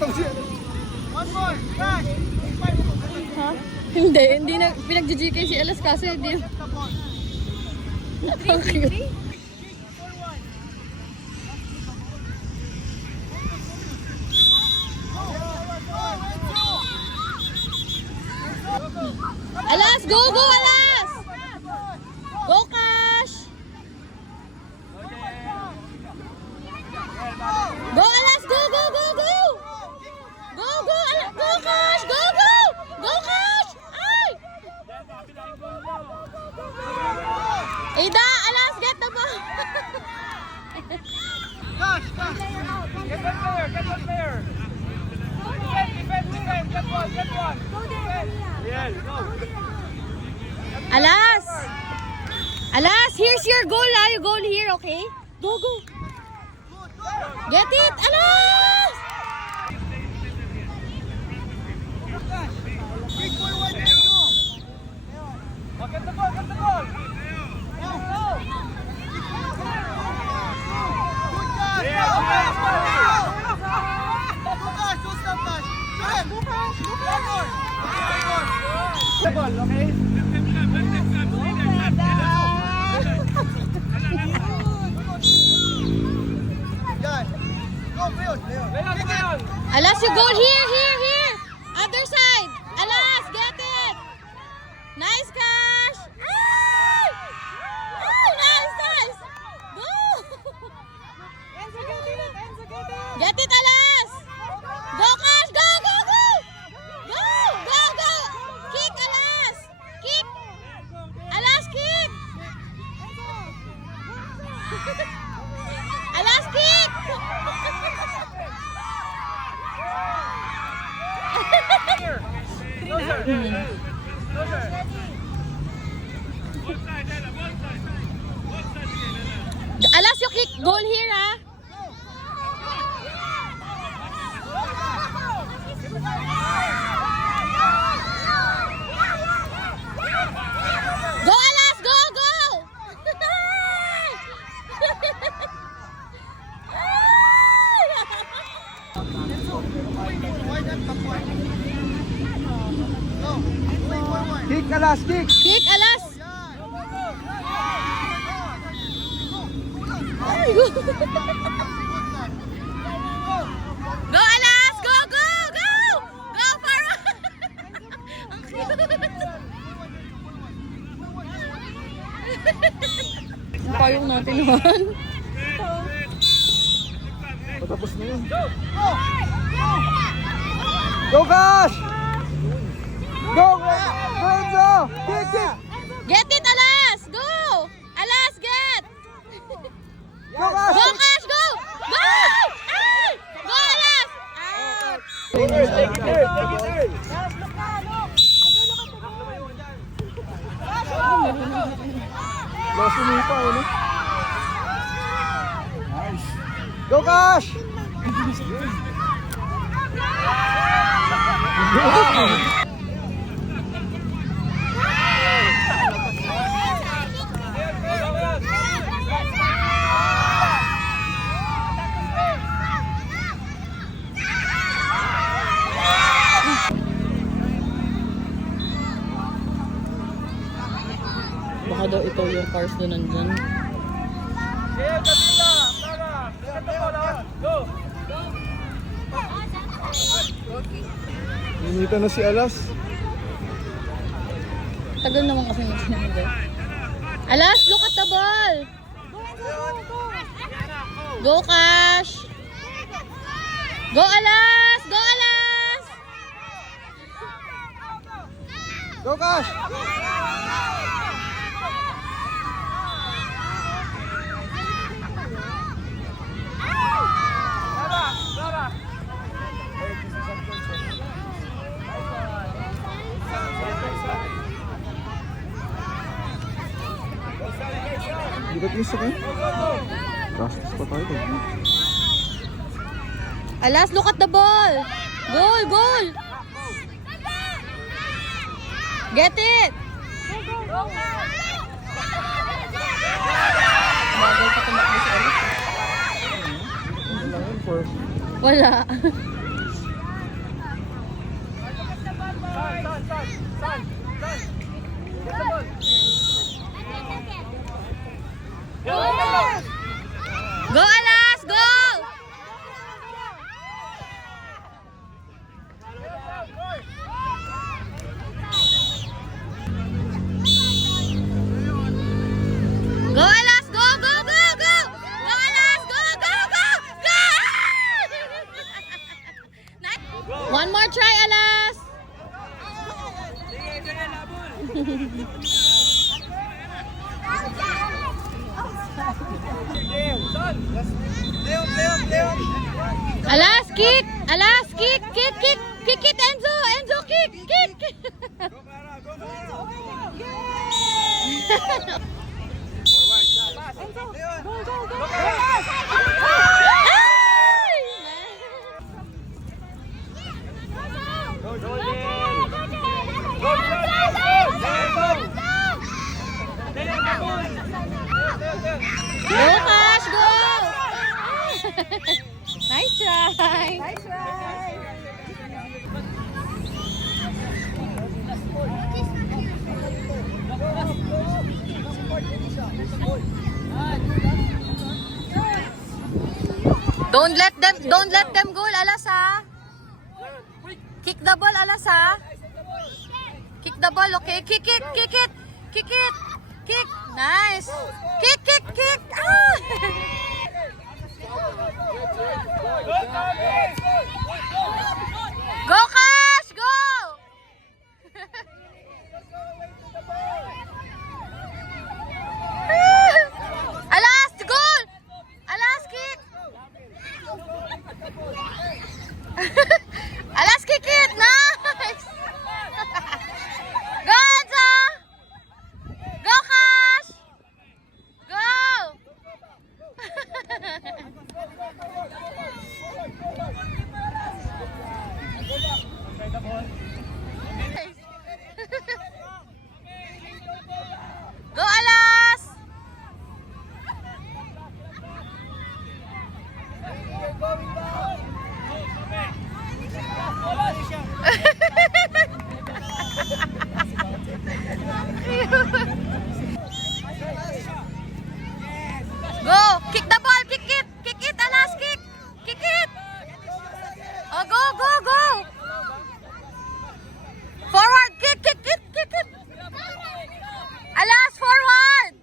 Matang siya. Ha? Hindi na pinag-GK si Alas kasi hindi. Ang cute. Alas, go, go, Alas! Go, Cash! Go, Alas, go, go, go, go! Go, go, Alas, go, Cash! Go, go! Go, Cash! Ay! Ida, Alas, get the ball! Cash, Cash! Get one player, get one player! Defense, get one, get one! Yeah, go! Alas! Alas, here's your goal, ah. You goal here, okay? Go, go! Get it! Alas! Big forward, let's go! Oh, get the ball, get the ball! Go, go! Good catch! Yeah, go, Cash! Go, stop, Cash! Go, Cash! One more! The ball, okay? Yan! Go, Leon! Leon! Alas, you goal here, here, here! Other side! Alas, get it! Nice, Cash! Ay! Ay, nice, nice! Go! Get it, Alas! Go, Cash! Go, go, go! Go! Go, go! Kick, Alas! Kick! Alas, kick! Alas, kick! Alas, you kick goal here, ha? Go, Alas! Go, go! Kick, Alas, kick! Kick, Alas! Ay, go! Go, Alas! Go, go, go! Go, forward! Ang cute! Ang payong natin naman. Patapos na yun. Go, Cash! Go! Enzo! Kick, kick! Get it, Alas! Go! Alas, get! Go, Cash! Go, Cash! Go! Go! Ay! Go, Alas! Out! Take it there, take it there! Last umipa, ano? Nice! Go, Cash! Baka daw ito yung cars doon nandun. Yeah, Camila! Clara! Get the ball, ha? Go! Inita na si Alas. Tagal naman kasi nagsinunod. Alas, look at the ball! Go, Cash! Go, Alas! Go, Alas! Go, Cash! Clara! Clara! Libat yung sakay. Gastos pa tayo. Alas, look at the ball! Goal, goal! Get it! Bagal pa tumakbo si Alas. Ano lang yun for... Wala. Go, Alas! Go! Go, Alas! Go, go, go, go! Go, Alas! Go, go, go! Go! Nice. One more try, Alas! Alas, kick! Alas, kick! Kick, kick! Kick it, Enzo! Enzo, kick! Kick! Go, Cash! Go! Nice try! Nice try. Don't let them goal, Alas, ha? Kick the ball, Alas, ha? Kick the ball, okay? Kick it, kick it, kick it, kick. Nice. Kick, kick, kick. Ah! Go, Cash, go! Alas, goal! Alas, kick! Alas, kick it! Nice! Go, Enzo! Go, Cash! Go! Go, Alas! Go! Kick the ball! Kick it! Kick it, Alas! Kick! Kick it! Oh, go, go, go! Forward! Kick, kick, kick, kick it! Alas, forward!